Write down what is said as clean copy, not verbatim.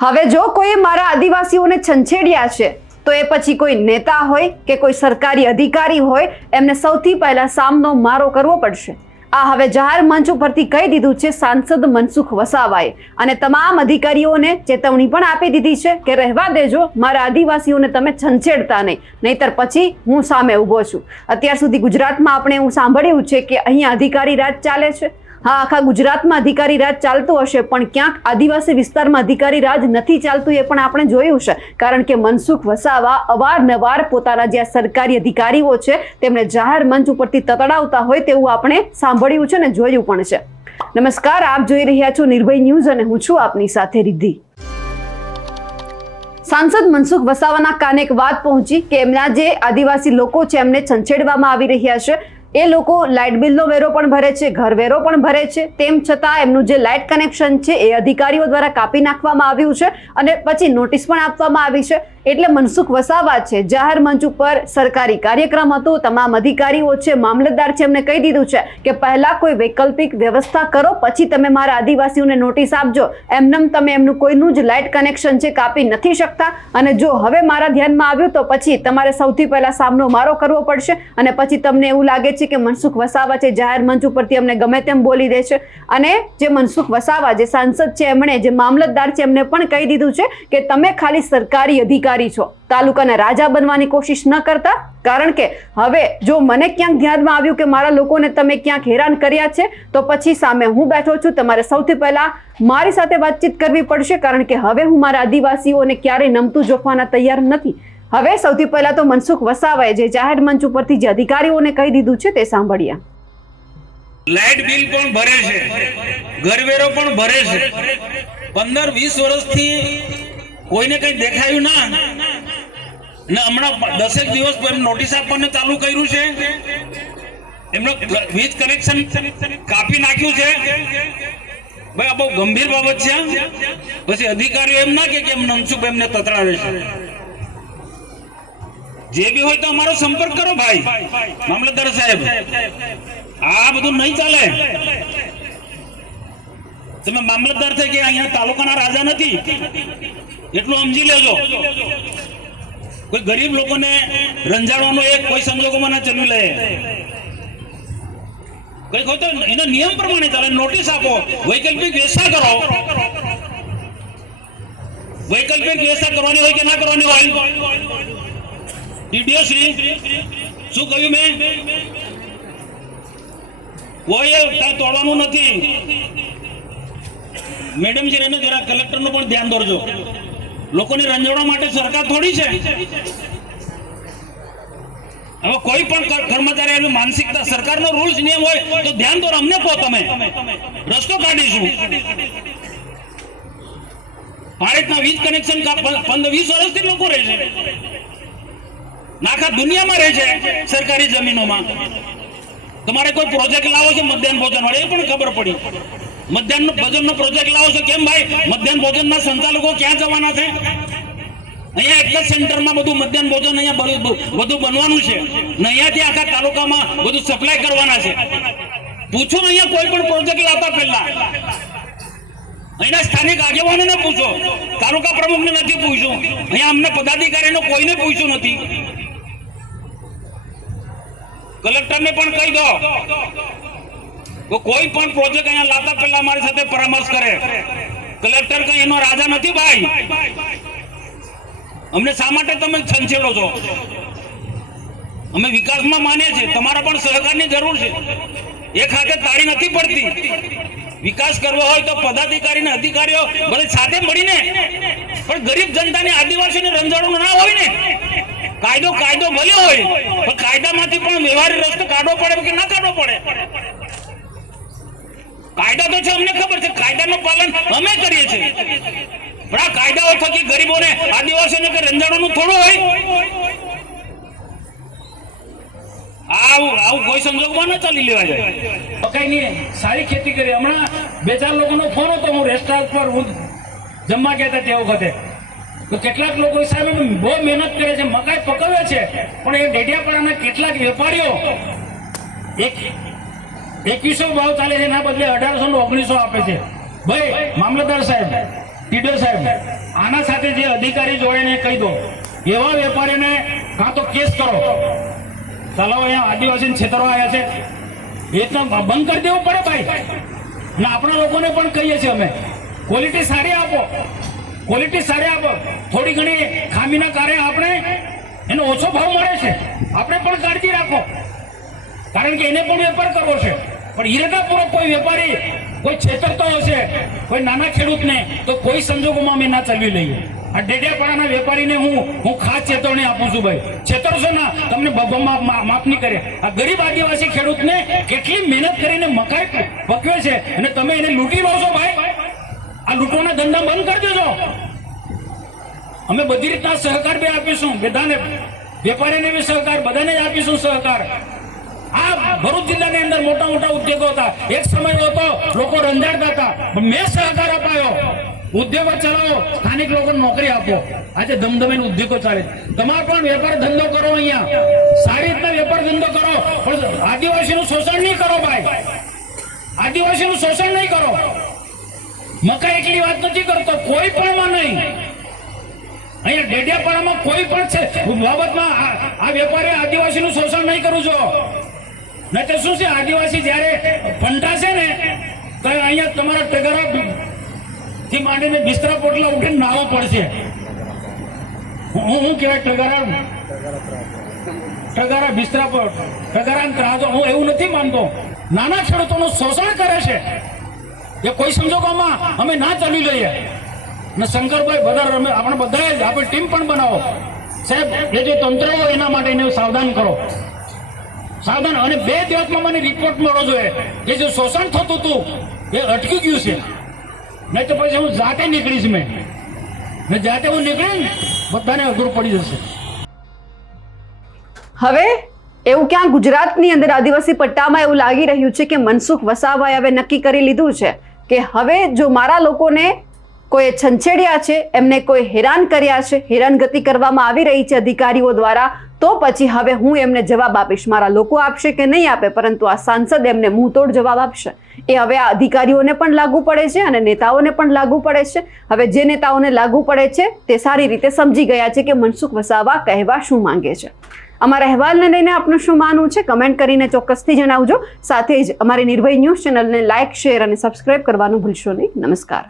હવે જો કોઈ મારા આદિવાસીઓને છંછેડ્યા છે તો એ પછી કોઈ નેતા હોય કે કોઈ સરકારી અધિકારી હોય એમને સૌથી પહેલા સામનો મારો કરવો પડશે। આ હવે જાહેર મંચ ઉપરથી કહી દીધું છે સાંસદ મનસુખ વસાવાએ અને તમામ અધિકારીઓને ચેતવણી પણ આપી દીધી છે કે રહેવા દેજો, મારા આદિવાસીઓને તમે છંછેડતા નહીં, નહીતર પછી હું સામે ઊભો છું। અત્યાર સુધી ગુજરાતમાં આપણે એવું સાંભળ્યું છે કે અહીંયા અધિકારી રાજ ચાલે છે। हाँ, आखा गुजरात में अधिकारी राज चालतुं हशे पण क्यांक आदिवासी विस्तार में अधिकारी राज नथी चालतुं ए पण आपणे जोयुं छे। कारण के मनसुख वसावा अवारनवार पोताना जे सरकारी अधिकारीओ छे तेमने जाहेर मंच उपरथी ततडावता होय तेवुं आपणे सांभळ्युं छे ने जोयुं पण छे। नमस्कार, आप जोई रह्या छो निर्भय न्यूज अने हुं छुं आपनी साथे रिद्धि। सांसद मनसुख वसावाना काने एक वात पहोंची के एमना जे आदिवासी लोको छे एमने छंछेडवामां आवी रह्या छे। ए लोको लाइट बिलनो वेरो पण भरे छे, घर वेरो पण भरे छे, तेम छतां एमनुं जे लाइट कनेक्शन छे ए अधिकारीओ द्वारा कापी नाखवामां आव्युं छे अने पछी नोटिस पण आपवामां आवी छे। એટલે મનસુખ વસાવા છે જાહેર મંચ ઉપર સરકારી કાર્યક્રમ હતો, તમામ અધિકારીઓ છે, મામલતદાર છે, એમને કહી દીધું છે કે પહેલા કોઈ વૈકલ્પિક વ્યવસ્થા કરો પછી તમે મારા આદિવાસીઓને નોટિસ આપજો। એમનેમ તમે એમનું કોઈનું જ લાઇટ કનેક્શન છે કાપી નથી શકતા અને જો હવે મારા ધ્યાનમાં આવ્યું તો પછી તમારે સૌથી પહેલા સામનો મારો કરવો પડશે અને પછી તમને એવું લાગે છે કે મનસુખ વસાવા છે જાહેર મંચ ઉપરથી અમને ગમે તેમ બોલી દે છે। અને જે મનસુખ વસાવા જે સાંસદ છે એમણે જે મામલતદાર છે એમને પણ કહી દીધું છે કે તમે ખાલી સરકારી અધિકારી છો, તાલુકાના રાજા બનવાની કોશિશ ન કરતા। કારણ કે હવે જો મને ક્યાંક ધ્યાનમાં આવ્યું કે મારા લોકોને તમે ક્યાંક હેરાન કર્યા છે તો પછી સામે હું બેઠો છું, તમારે સૌથી પહેલા મારી સાથે વાતચીત કરવી પડશે। કારણ કે હવે હું મારા આદિવાસીઓને ક્યારેય નમતું જોખવાના તૈયાર નથી। હવે સૌથી પહેલા તો મનસુખ વસાવાએ જે જાહેર મંચ ઉપરથી જે અધિકારીઓને કહી દીધું છે તે સાંભળીએ। લાઇટ બિલ પણ ભરે છે, ઘરવેરો પણ ભરે છે, 15-20 વર્ષથી કોઈને કઈ દેખાયું ના ને હમણાં 10 દિવસ પહેલા નોટિસ આપવાનું ચાલુ કર્યું છે, એમનો વીજ કનેક્શન કાપી નાખ્યું છે। ભાઈ આ બહુ ગંભીર બાબત છે। પછી અધિકારીઓ એમ ના કે મનસુખ એમને તતડાવે છે। જે બી હોય તો અમારો સંપર્ક કરો ભાઈ મામલતદાર સાહેબ, આ બધું નહીં ચાલે। તમે મામલતદાર થઈ કે અહીંયા તાલુકાના રાજા નથી એટલું સમજી લેજો। કોઈ ગરીબ લોકોને રંજાડવાનો એક કોઈ સંજોગોમાં ના ચલવી લે, કોઈ કોઈ તો એના નિયમ પ્રમાણે ચાલે। નોટિસ આપો, વૈકલ્પિક વ્યવસ્થા કરો, વૈકલ્પિક વ્યવસ્થા કરવાની હોય કે ના કરવાની હોય। ડીડીઓ શ્રી શું કહ્યું મેં? કોઈ તોડવાનું નથી। મેડમ છે એને જરા કલેક્ટરનું પણ ધ્યાન દોરજો, લોકોને રંજાડવા માટે સરકાર થોડી છે। હવે કોઈ પણ કર્મચારી એની માનસિકતા સરકારનો રૂલ્સ નિયમ હોય તો ધ્યાન દોર, અમને કહો, તમે રસ્તો કાઢીશું। આ રીતના વીજ કનેક્શન 15-20 વર્ષથી લોકો રહે છે, આખા દુનિયામાં રહે છે સરકારી જમીનોમાં। તમારે કોઈ પ્રોજેક્ટ લાવો છે મધ્યાહન ભોજન વાળો, એ પણ ખબર પડી મધ્યાહન ભોજનનો પ્રોજેક્ટ લાવો છો, કેમ ભાઈ મધ્યાહન ભોજનના સંચાલકો ક્યાં જવાના છે? અહીંયા એક જ સેન્ટરમાં બધું મધ્યાહન ભોજન અહીંયા બધું બનવાનું છે ને અહીંયાથી આખા તાલુકામાં બધું સપ્લાય કરવાના છે। પૂછો અહીંયા કોઈ પણ પ્રોજેક્ટ લાવતા પહેલા અહીંના સ્થાનિક આગેવાનોને પૂછો, તાલુકા પ્રમુખને નથી પૂછ્યું, અહીંયા અમને પદાધિકારીને કોઈને પૂછ્યું નથી। કલેક્ટરને પણ કહી દો તો કોઈ પણ પ્રોજેક્ટ અહીંયા લાવતા પહેલા અમારી સાથે પરામર્શ કરે। કલેક્ટર કઈ એનો રાજા નથી ભાઈ, અમને શા માટે તમે છંછેડો છો? અમે વિકાસમાં માનીએ છીએ, તમારા પણ સહકારની જરૂર છે। એક હાથે તાળી નથી પડતી। વિકાસ કરવો હોય તો પદાધિકારી ને અધિકારીઓ બધા સાથે મળીને, પણ ગરીબ જનતાને આદિવાસીને રંજાડવું ના હોય ને। કાયદો કાયદો ભલે હોય પણ કાયદામાંથી પણ વ્યવહારિક રસ્તો કાઢવો પડે કે ના કાઢવો પડે? કાયદા તો છે, અમને ખબર છે, કાયદાનું પાલન અમે કરીએ છીએ, પણ આ કાયદાઓ થકી ગરીબોને આદિવાસીઓને કે રંજાડવાનું થોડું હોય? આવું કોઈ સંજોગમાં ન ચાલી લેવા જાય। કઈ નહીં, સારી ખેતી કરી। હમણાં 2-4 લોકોનો ફોન હતો, હું રેસ્ટોરન્ટ પર જમવા ગયા હતા તે વખતે, તો કેટલાક લોકો સાહેબ બહુ મહેનત કરે છે, મકાઈ પકવે છે, પણ એ ડેડિયાપાડાના કેટલાક વેપારીઓ 2100 ભાવ ચાલે છે, એના બદલે 1800 ને 1900 આપે છે। ભાઈ મામલતદાર સાહેબ, ટીડર સાહેબ, આના સાથે જે અધિકારી જોડે કહી દો, એવા વેપારીને કાં તો કેસ કરો, ચાલો અહીંયા આદિવાસી છેતરવા આવ્યા છે એ તો બંધ કરી દેવું પડે ભાઈ. ને આપણા લોકોને પણ કહીએ છીએ અમે, ક્વોલિટી સારી આપો, ક્વોલિટી સારી આપો. થોડી ઘણી ખામીના કારણે આપણે એનો ઓછો ભાવ મળે છે, આપણે પણ કાળજી રાખો, કારણ કે એને પણ વેપાર કરવો છે. પણ ઈરાદાપૂર્વક કોઈ વેપારી કોઈ છેતરતો હશે કોઈ નાના ખેડૂતને, તો કોઈ સંજોગોમાં અમે ના ચલવી લઈએ. આ ડેડિયાપાડાના વેપારીને હું ખાસ ચેતવણી આપું છું ભાઈ, છેતરશો ના, તમને ભગવાન માફ નહીં કરે. આ ગરીબ આદિવાસી ખેડૂતને કેટલી મહેનત કરીને મકાઈ પકવે છે અને તમે એને લૂંટી લો છો ભાઈ. આ લૂંટવાના ધંધા બંધ કરી દેજો. અમે બધી રીતના સહકાર બી આપીશું, બધાને વેપારીને બી સહકાર, બધાને જ આપીશું સહકાર. આ ભરૂચ જિલ્લાની અંદર મોટા મોટા ઉદ્યોગો હતા, એક સમય હતો લોકો રંજાડતા હતા, પણ મેં સહકાર અપાયો. ઉદ્યોગો ચલાવો, સ્થાનિક લોકોને નોકરી આપો. આજે ધમધમીને ઉદ્યોગો ચાલે. તમારે પણ વેપાર ધંધો કરો, અહીંયા સારી રીતના વેપાર ધંધો કરો, પણ આદિવાસીનું શોષણ નહીં કરો ભાઈ, આદિવાસીનું શોષણ નહીં કરો. મકા એકલી વાત નથી કરતો, કોઈ પણ માં નહીં. અહીંયા ડેડિયાપાડામાં કોઈ પણ છે બાબતમાં આ વેપારી આદિવાસીનું શોષણ નહીં કરું છો. નહીં તો શું છે, આદિવાસી જયારે ફંટાશે ને તો અહીંયા તમારા ટગરા થી માંડીને બિસ્તરા પોટલા ઉઠીને નાવા પડશે. હું કહેવાય ટગારા બિસ્તરા પર ટગારા ત્રાજો, હું એવું નથી માનતો. નાના ખેડૂતોનું શોષણ કરે છે એ કોઈ સંજોગોમાં અમે ના ચાલી લઈએ. ને શંકરભાઈ બધા આપણે બધાએ આપણે ટીમ પણ બનાવો સાહેબ. એ જે તંત્ર હોય એના માટે એને સાવધાન કરો, સાવધાન. અને 2 દિવસમાં મને રિપોર્ટ મળવો જોઈએ કે જે શોષણ થતું હતું એ અટકી ગયું છે. નહીં તો પછી હું જાતે નીકળીશ. મેં જાતે હું નીકળીને બધાને અઘરું પડી જશે. હવે એવું ક્યાં ગુજરાતની અંદર આદિવાસી પટ્ટામાં એવું લાગી રહ્યું છે કે મનસુખ વસાવાએ હવે નક્કી કરી લીધું છે કે હવે જો મારા લોકોને કોઈ છંછેડ્યા છે, એમને કોઈ હેરાન કર્યા છે, હેરાનગતિ કરવામાં આવી રહી છે અધિકારીઓ દ્વારા, તો પછી હવે હું એમને જવાબ આપીશ. મારા લોકો આપશે કે નહીં આપે, પરંતુ આ સાંસદ એમને મુંહતોડ જવાબ આપશે. એ હવે આ અધિકારીઓને પણ લાગુ પડે છે અને નેતાઓને પણ લાગુ પડે છે. હવે જે નેતાઓને લાગુ પડે છે તે સારી રીતે સમજી ગયા છે કે મનસુખ વસાવા કહેવા શું માંગે છે. અમારા અહેવાલને લઈને આપનું શું માનવું છે કમેન્ટ કરીને ચોક્કસથી જણાવજો. સાથે જ અમારી નિર્ભય ન્યૂઝ ચેનલને લાઇક, શેર અને સબસ્ક્રાઇબ કરવાનું ભૂલશો નહીં. નમસ્કાર.